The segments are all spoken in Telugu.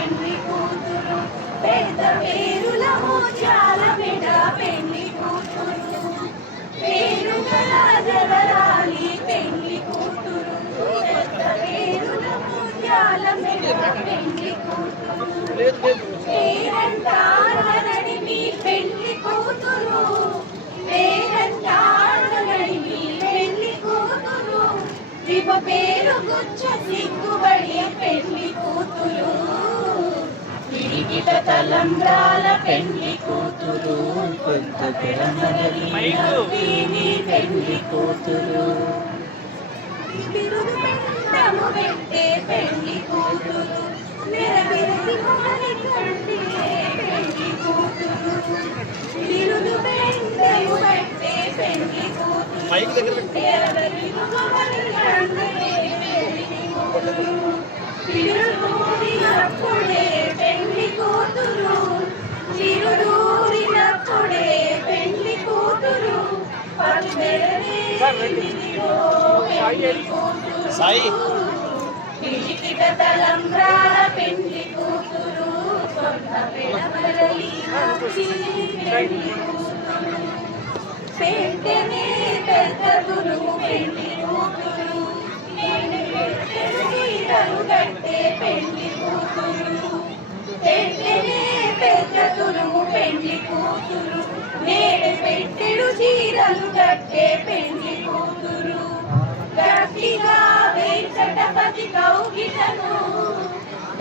పెళ్లి కూతురు పెద్ద పేరుల ముత్యాల మెడ పెళ్లి కూతురు పేరుగల జవరాలి పెళ్లి కూతురు పెద్ద పేరుల ముత్యాల మెడ పెళ్లి కూతురు పేరంటారనడి మీ పెళ్లి కూతురు పేరంటారనడి మీ పెళ్లి కూతురు రిప పేరు గుచ్చ సిగ్గుబడి పెళ్లి కూతురు పిడికిట తలంబ్రాల పెళ్లి కూతురు కొంత పెడమరలి పెళ్లి కూతురు బిరుదు పెండము పెట్టే పెళ్లి కూతురు నెరవేరి కంటే పెళ్లి కూతురు బిరుదు పెండము పెట్టే పెళ్లి కూతురు నెరవేరి తిరుడూరినప్పుడే పెళ్లి కూతురు తిరుడూరినప్పుడే పెళ్లి కూతురు పిడికిట తలంబ్రాల పెళ్లి కూతురు సొంత పెడమరలి పెళ్లి కూతురు పెట్టెనే పెద్ద గురువు పెళ్లి కూతురు గట్టే పెళ్లి కూతురు పెట్టెనే పెద్ద తురుము పెళ్లి కూతురు నేడు పెట్టెడు చీరలు గట్టే పెళ్లి కూతురు గట్టిగా వెంకటపతి కౌగిటను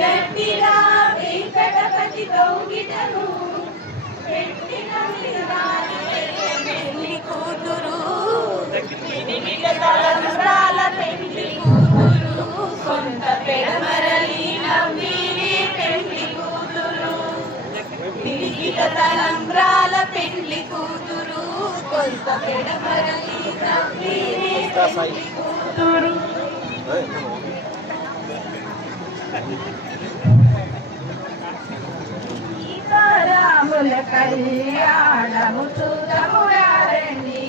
గట్టిగా వెంకటపతి కౌగిటను పెట్టిన పెళ్లి కూతురు తలంబ్రాల పెళ్లి కూతురు కొంత పెడమరలి నవ్వినే పెళ్లి కూతురు పిడికిట తలంబ్రాల పెళ్లి కూతురు కొంత పెడమరలి నవ్వినే పెళ్లి కూతురు సీతారాముల కళ్యాణము చూడమురారండి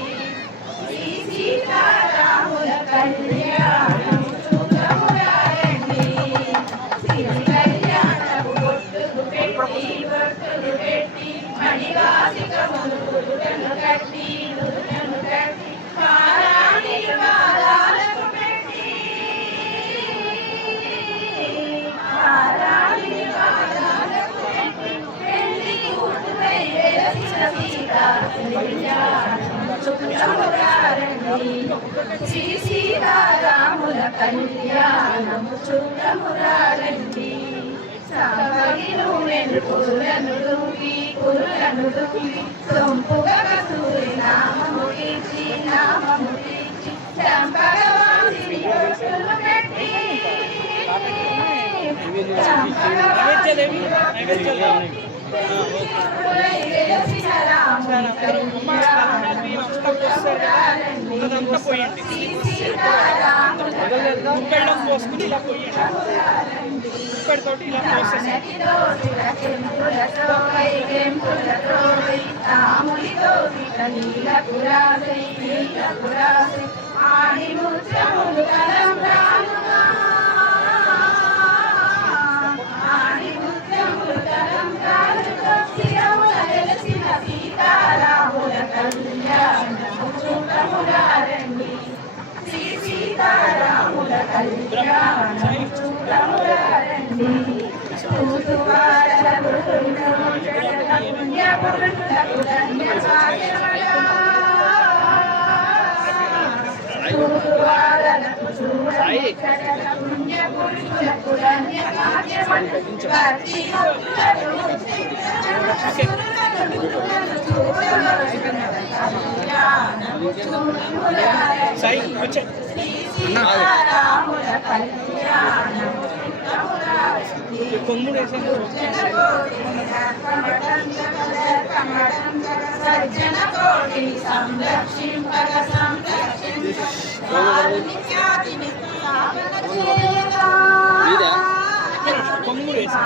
సీతారాముల కళ్యాణము చూడమురారండి సిరి కళ్యాణము బొట్టులు పెట్టి మణివాసికములు నుదుటను కట్టి పారాణి పాదాలకు పెట్టి పారాణి పాదాలకు పెట్టి పెళ్లి కూతురై వెలసిన సీతా శ్రీ సీతారాముల కళ్యాణము చూడమురారండి సాగిను వెనుకులను దుంగి సొంపుగా కస్తూరి నామము కీర్చి చంపగవాసిని బొట్టులు పెట్టి పోసుకుని ఇలా పోయండి ఇప్పటితోటి ఇలా సీతారాముల కళ్యాణము చూడమురారండి శ్రీ సీతారాముల కళ్యాణము చూడమురారండి పుణ్యపురుషులకు కొంగుడు వేసాను సజ్జన కోటి సంరక్షింపగ సంరక్షింప